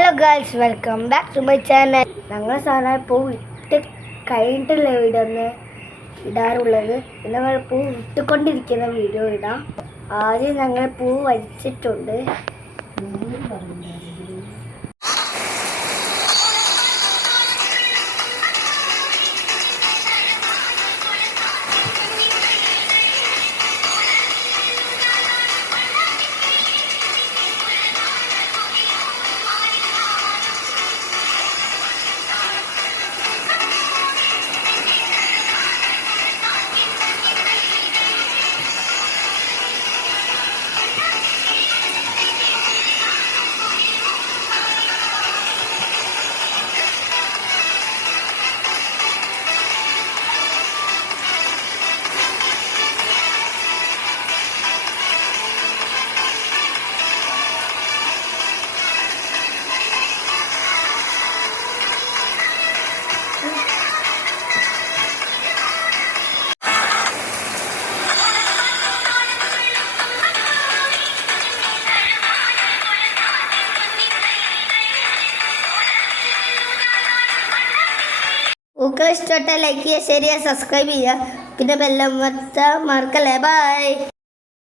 Hello girls, welcome back to my channel. ഞങ്ങൾ സാധാരണ പൂ ഇട്ട് കഴിഞ്ഞിട്ടുള്ള വീഡിയോ ഒന്ന് ഇടാറുള്ളത്. പിന്നെ ഞങ്ങൾ പൂ ഇട്ടുകൊണ്ടിരിക്കുന്ന വീഡിയോ ഇടാം. ആദ്യം ഞങ്ങൾ പൂ വലിച്ചിട്ടുണ്ട്. പൂക്കൾ ഇഷ്ടപ്പെട്ട ലൈക്ക് ചെയ്യുക, ഷെയർ ചെയ്യുക, സബ്സ്ക്രൈബ് ചെയ്യുക, പിന്നെ ബെല്ലമർത്താൻ മറക്കല്ലേ. ബൈ.